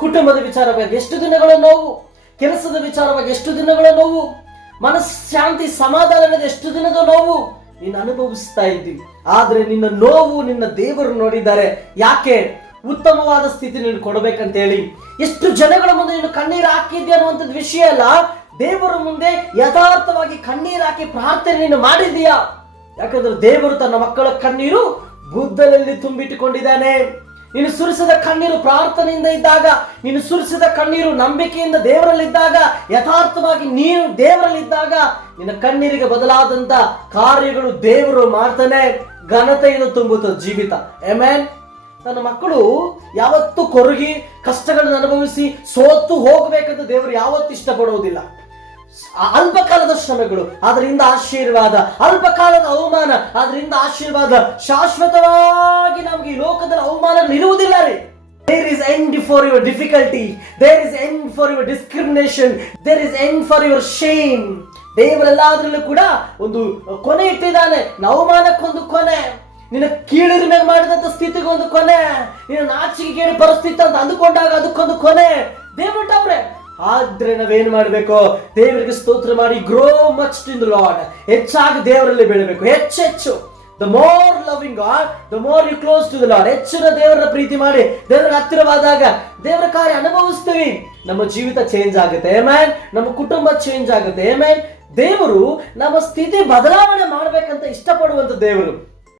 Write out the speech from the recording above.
ಕುಟುಂಬದ ವಿಚಾರವಾಗಿ ಎಷ್ಟು ದಿನಗಳ ನೋವು, ಕೆಲಸದ ವಿಚಾರವಾಗಿ ಎಷ್ಟು ದಿನಗಳ ನೋವು, ಮನಃಶಾಂತಿ ಸಮಾಧಾನದ ಎಷ್ಟು ದಿನದ ನೋವು ನೀನು ಅನುಭವಿಸ್ತಾ ಇದ್ದೀವಿ. ಆದ್ರೆ ನಿನ್ನ ನೋವು ನಿನ್ನ ದೇವರು ನೋಡಿದ್ದಾರೆ. ಯಾಕೆ? ಉತ್ತಮವಾದ ಸ್ಥಿತಿ ನೀನು ಕೊಡಬೇಕಂತ ಹೇಳಿ. ಎಷ್ಟು ಜನಗಳ ಮುಂದೆ ನೀನು ಕಣ್ಣೀರು ಹಾಕಿದ್ಯಾ ಅನ್ನುವಂಥದ್ದು ವಿಷಯ ಅಲ್ಲ, ದೇವರ ಮುಂದೆ ಯಥಾರ್ಥವಾಗಿ ಕಣ್ಣೀರು ಹಾಕಿ ಪ್ರಾರ್ಥನೆ ನೀನು ಮಾಡಿದೀಯಾ? ಯಾಕಂದ್ರೆ ದೇವರು ತನ್ನ ಮಕ್ಕಳ ಕಣ್ಣೀರು ಬುದ್ಧನಲ್ಲಿ ತುಂಬಿಟ್ಟುಕೊಂಡಿದ್ದಾನೆ. ನೀನು ಸುರಿಸಿದ ಕಣ್ಣೀರು ಪ್ರಾರ್ಥನೆಯಿಂದ ಇದ್ದಾಗ, ನೀನು ಸುರಿಸಿದ ಕಣ್ಣೀರು ನಂಬಿಕೆಯಿಂದ ದೇವರಲ್ಲಿದ್ದಾಗ, ಯಥಾರ್ಥವಾಗಿ ನೀನು ದೇವರಲ್ಲಿದ್ದಾಗ ನಿನ್ನ ಕಣ್ಣೀರಿಗೆ ಬದಲಾದಂತ ಕಾರ್ಯಗಳು ದೇವರು ಮಾಡ್ತಾನೆ. ಘನತೆಯನ್ನು ತುಂಬುತ್ತದೆ ಜೀವಿತ. ಆಮೆನ್. ನನ್ನ ಮಕ್ಕಳು ಯಾವತ್ತೂ ಕೊರಗಿ ಕಷ್ಟಗಳನ್ನು ಅನುಭವಿಸಿ ಸೋತು ಹೋಗಬೇಕಂತ ದೇವರು ಯಾವತ್ತೂ ಇಷ್ಟಪಡುವುದಿಲ್ಲ. ಅಲ್ಪಕಾಲದ ಶ್ರಮೆಗಳು ಅದರಿಂದ ಆಶೀರ್ವಾದ, ಅಲ್ಪಕಾಲದ ಅವಮಾನ ಅದರಿಂದ ಆಶೀರ್ವಾದ. ಶಾಶ್ವತವಾಗಿ ನಮಗೆ ಈ ಲೋಕದಲ್ಲಿ ಅವಮಾನಗಳು ಇರುವುದಿಲ್ಲ ರೀ. There is end for your difficulty. There is end for your discrimination. There is end for your shame. ದೇವರೆಲ್ಲದರಲ್ಲೂ ಕೂಡ ಒಂದು ಕೊನೆ ಇಟ್ಟಿದ್ದಾನೆ. ಅವಮಾನಕ್ಕೊಂದು ಕೊನೆ, ನಿನ್ನ ಕೀಳಿರಿಮೆ ಮಾಡಿದಂತ ಸ್ಥಿತಿಗೆ ಒಂದು ಕೊನೆ, ನಿನ್ನ ನಾಚಿಕೆಗೇಡಿ ಪರಿಸ್ಥಿತಿ ಅಂತ ಅಂದುಕೊಂಡಾಗ ಅದಕ್ಕೊಂದು ಕೊನೆ ದೇವ್ರವ್ರೆ. ಆದ್ರೆ ನಾವೇನ್ ಮಾಡ್ಬೇಕು? ದೇವರಿಗೆ ಸ್ತೋತ್ರ ಮಾಡಿ grow much in the Lord. ಹೆಚ್ಚಾಗಿ ದೇವರಲ್ಲಿ ಬೆಳಬೇಕು. ಹೆಚ್ಚೆಚ್ಚು the more loving God the more you close to the Lord. ಹೆಚ್ಚಿನ ದೇವರ ಪ್ರೀತಿ ಮಾಡಿ ದೇವರ ಹತ್ತಿರವಾದಾಗ ದೇವರ ಕಾರ್ಯ ಅನುಭವಿಸ್ತೀವಿ. ನಮ್ಮ ಜೀವಿತ ಚೇಂಜ್ ಆಗುತ್ತೆ. ಆಮೆನ್. ನಮ್ಮ ಕುಟುಂಬ ಚೇಂಜ್ ಆಗುತ್ತೆ. ಆಮೆನ್. ದೇವರು ನಮ್ಮ ಸ್ಥಿತಿ ಬದಲಾವಣೆ ಮಾಡ್ಬೇಕಂತ ಇಷ್ಟಪಡುವಂತ ದೇವರು.